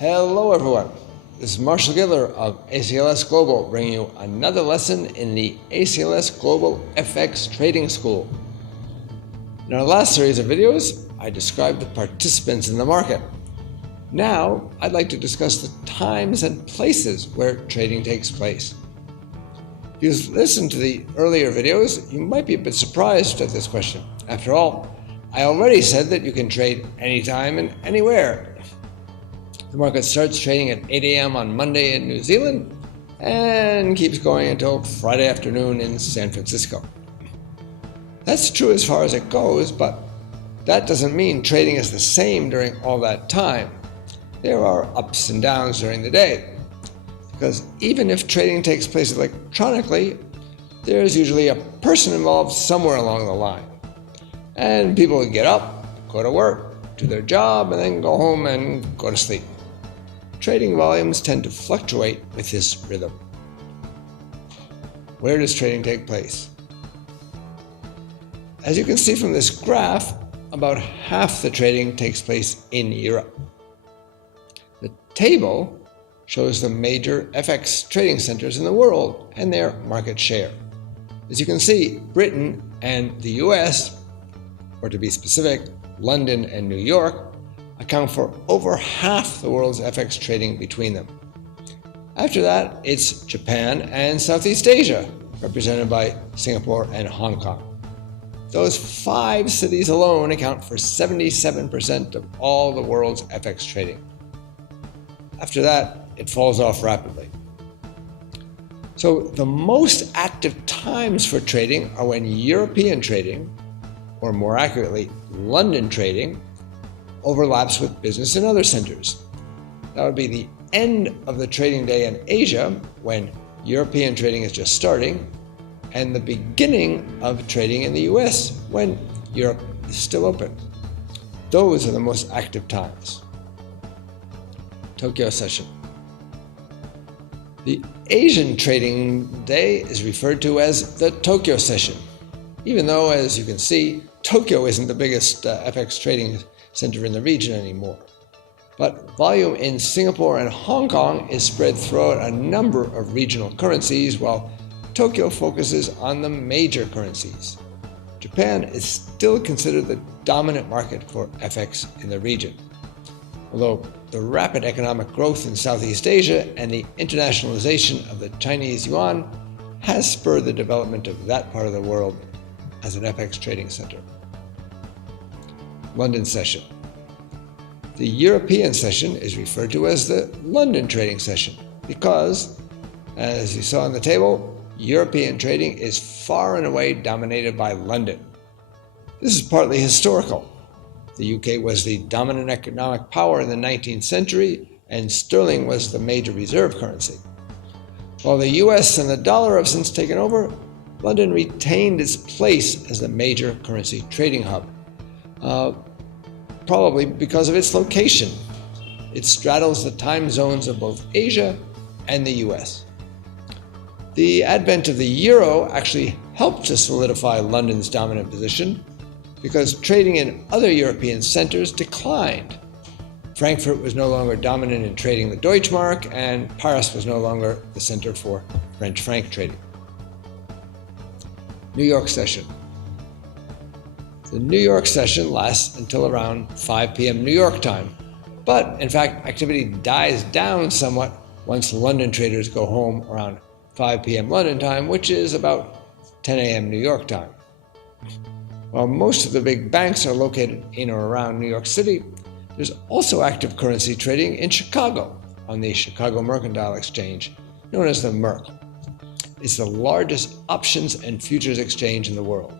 Hello everyone, this is Marshall Gidler of ACLS Global bringing you another lesson in the ACLS Global FX Trading School. In our last series of videos, I described the participants in the market. Now, I'd like to discuss the times and places where trading takes place. If you listened to the earlier videos, you might be a bit surprised at this question. After all, I already said that you can trade anytime and anywhere. The market starts trading at 8 a.m. on Monday in New Zealand and keeps going until Friday afternoon in San Francisco. That's true as far as it goes, but that doesn't mean trading is the same during all that time. There are ups and downs during the day, because even if trading takes place electronically, there's usually a person involved somewhere along the line. And people get up, go to work, do their job, and then go home and go to sleep. Trading volumes tend to fluctuate with this rhythm. Where does trading take place? As you can see from this graph, about half the trading takes place in Europe. The table shows the major FX trading centers in the world and their market share. As you can see, Britain and the US, or to be specific, London and New York, account for over half the world's FX trading between them. After that, it's Japan and Southeast Asia, represented by Singapore and Hong Kong. Those 5 cities alone account for 77% of all the world's FX trading. After that, it falls off rapidly. So the most active times for trading are when European trading, or more accurately, London trading, overlaps with business in other centers. That would be the end of the trading day in Asia, when European trading is just starting, and the beginning of trading in the US, when Europe is still open. Those are the most active times. Tokyo session. The Asian trading day is referred to as the Tokyo session, even though, as you can see, Tokyo isn't the biggest FX trading center in the region anymore. But volume in Singapore and Hong Kong is spread throughout a number of regional currencies, while Tokyo focuses on the major currencies. Japan is still considered the dominant market for FX in the region, although the rapid economic growth in Southeast Asia and the internationalization of the Chinese yuan has spurred the development of that part of the world as an FX trading center. London session. The European session is referred to as the London trading session because, as you saw on the table, European trading is far and away dominated by London. This is partly historical. The UK was the dominant economic power in the 19th century, and sterling was the major reserve currency. While the US and the dollar have since taken over, London retained its place as the major currency trading hub. Probably because of its location. It straddles the time zones of both Asia and the US. The advent of the euro actually helped to solidify London's dominant position because trading in other European centers declined. Frankfurt was no longer dominant in trading the Deutschmark, and Paris was no longer the center for French franc trading. New York session. The New York session lasts until around 5 p.m. New York time, but in fact, activity dies down somewhat once London traders go home around 5 p.m. London time, which is about 10 a.m. New York time. While most of the big banks are located in or around New York City, there's also active currency trading in Chicago on the Chicago Mercantile Exchange, known as the Merc. It's the largest options and futures exchange in the world.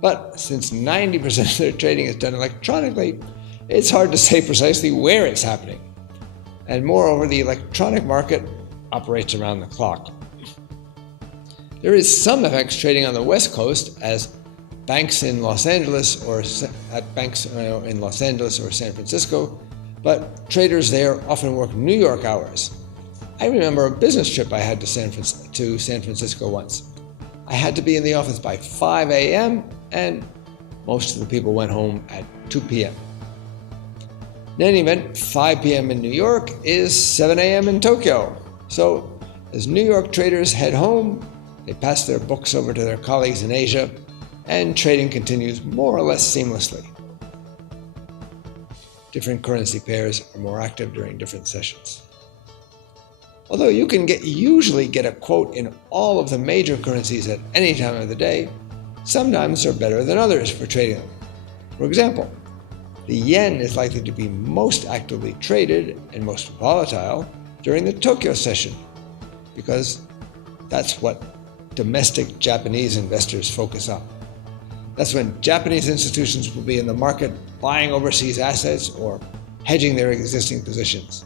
But since 90% of their trading is done electronically, it's hard to say precisely where it's happening. And moreover, the electronic market operates around the clock. There is some FX trading on the West Coast as banks in Los Angeles or in Los Angeles or San Francisco, but traders there often work New York hours. I remember a business trip I had to San Francisco once. I had to be in the office by 5 a.m. and most of the people went home at 2 p.m. In any event, 5 p.m. in New York is 7 a.m. in Tokyo. So as New York traders head home, they pass their books over to their colleagues in Asia, and trading continues more or less seamlessly. Different currency pairs are more active during different sessions. Although you can usually get a quote in all of the major currencies at any time of the day, sometimes they're better than others for trading them. For example, the yen is likely to be most actively traded and most volatile during the Tokyo session, because that's what domestic Japanese investors focus on. That's when Japanese institutions will be in the market buying overseas assets or hedging their existing positions.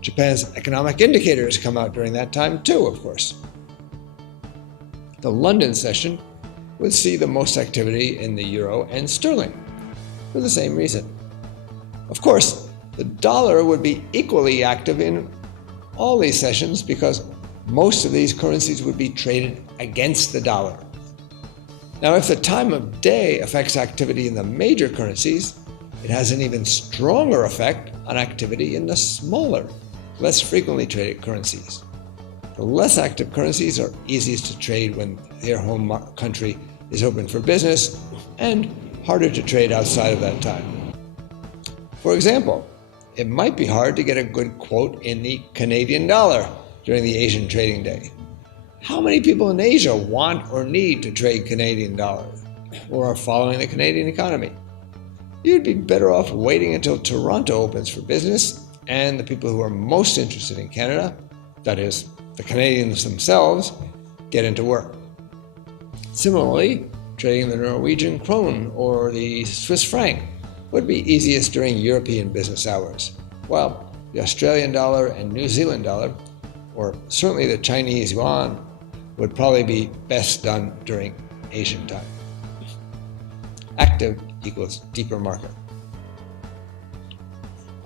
Japan's economic indicators come out during that time too, of course. The London session would see the most activity in the euro and sterling for the same reason. Of course, the dollar would be equally active in all these sessions because most of these currencies would be traded against the dollar. Now, if the time of day affects activity in the major currencies, it has an even stronger effect on activity in the smaller, less frequently traded currencies. The less active currencies are easiest to trade when their home country is open for business and harder to trade outside of that time. For example, it might be hard to get a good quote in the Canadian dollar during the Asian trading day. How many people in Asia want or need to trade Canadian dollars or are following the Canadian economy? You'd be better off waiting until Toronto opens for business and the people who are most interested in Canada, that is, the Canadians themselves, get into work. Similarly, trading the Norwegian krone or the Swiss franc would be easiest during European business hours, while the Australian dollar and New Zealand dollar, or certainly the Chinese yuan, would probably be best done during Asian time. Active equals deeper market.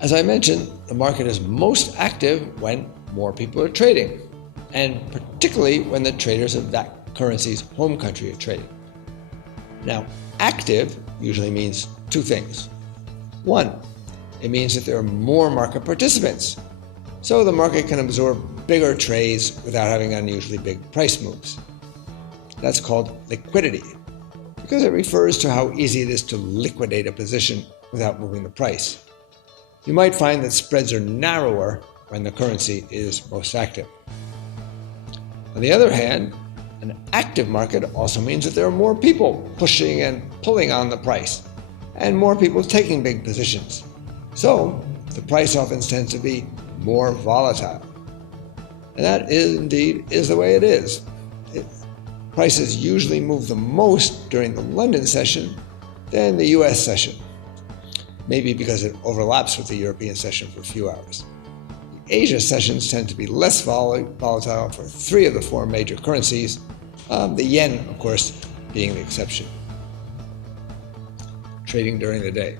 As I mentioned, the market is most active when more people are trading, and particularly when the traders of that currency's home country are trading. Now, active usually means two things. One, it means that there are more market participants, so the market can absorb bigger trades without having unusually big price moves. That's called liquidity, because it refers to how easy it is to liquidate a position without moving the price. You might find that spreads are narrower when the currency is most active. On the other hand, an active market also means that there are more people pushing and pulling on the price, and more people taking big positions. So the price often tends to be more volatile. And that is the way it is. Prices usually move the most during the London session than the US session, maybe because it overlaps with the European session for a few hours. The Asia sessions tend to be less volatile for 3 of the 4 major currencies, the yen, of course, being the exception. Trading during the day.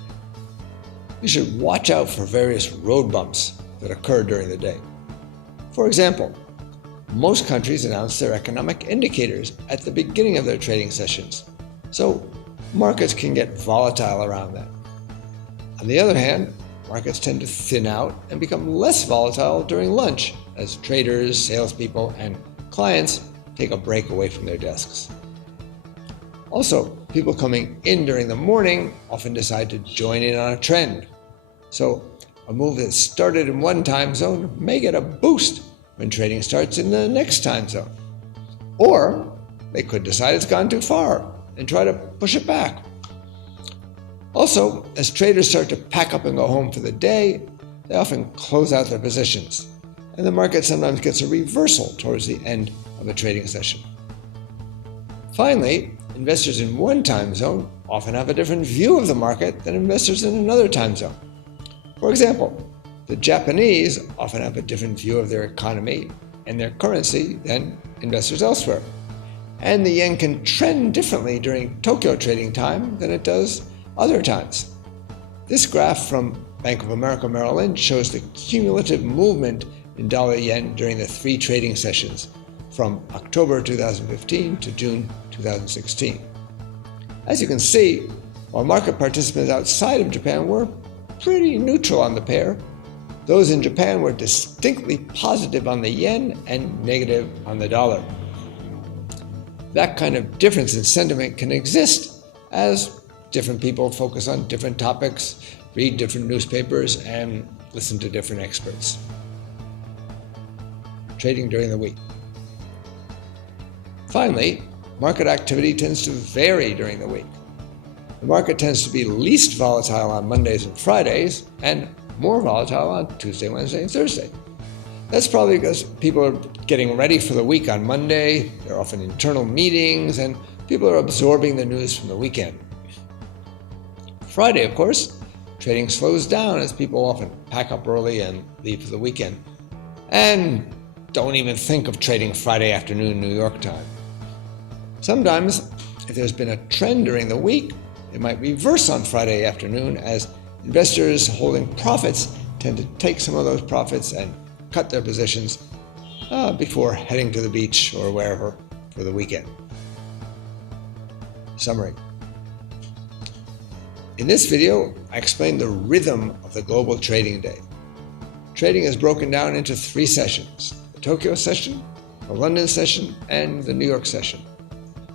You should watch out for various road bumps that occur during the day. For example, most countries announce their economic indicators at the beginning of their trading sessions, so markets can get volatile around that. On the other hand, markets tend to thin out and become less volatile during lunch as traders, salespeople, and clients take a break away from their desks. Also, people coming in during the morning often decide to join in on a trend. So a move that started in one time zone may get a boost when trading starts in the next time zone. Or they could decide it's gone too far and try to push it back. Also, as traders start to pack up and go home for the day, they often close out their positions, and the market sometimes gets a reversal towards the end of a trading session. Finally, investors in one time zone often have a different view of the market than investors in another time zone. For example, the Japanese often have a different view of their economy and their currency than investors elsewhere. And the yen can trend differently during Tokyo trading time than it does other times. This graph from Bank of America Merrill Lynch shows the cumulative movement in dollar-yen during the 3 trading sessions from October 2015 to June 2016. As you can see, while market participants outside of Japan were pretty neutral on the pair. Those in Japan were distinctly positive on the yen and negative on the dollar. That kind of difference in sentiment can exist as different people focus on different topics, read different newspapers, and listen to different experts. Trading during the week. Finally, market activity tends to vary during the week. The market tends to be least volatile on Mondays and Fridays and more volatile on Tuesday, Wednesday, and Thursday. That's probably because people are getting ready for the week on Monday, there are often internal meetings, and people are absorbing the news from the weekend. Friday, of course, trading slows down as people often pack up early and leave for the weekend. And don't even think of trading Friday afternoon New York time. Sometimes, if there's been a trend during the week, it might reverse on Friday afternoon as investors holding profits tend to take some of those profits and cut their positions before heading to the beach or wherever for the weekend. Summary. In this video, I explained the rhythm of the global trading day. Trading is broken down into 3 sessions: the Tokyo session, the London session, and the New York session.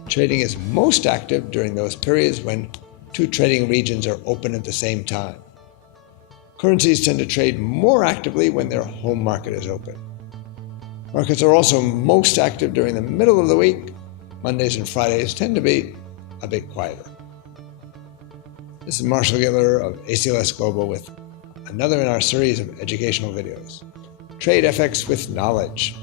Trading is most active during those periods when 2 trading regions are open at the same time. Currencies tend to trade more actively when their home market is open. Markets are also most active during the middle of the week. Mondays and Fridays tend to be a bit quieter. This is Marshall Giller of ACLS Global with another in our series of educational videos. Trade FX with knowledge.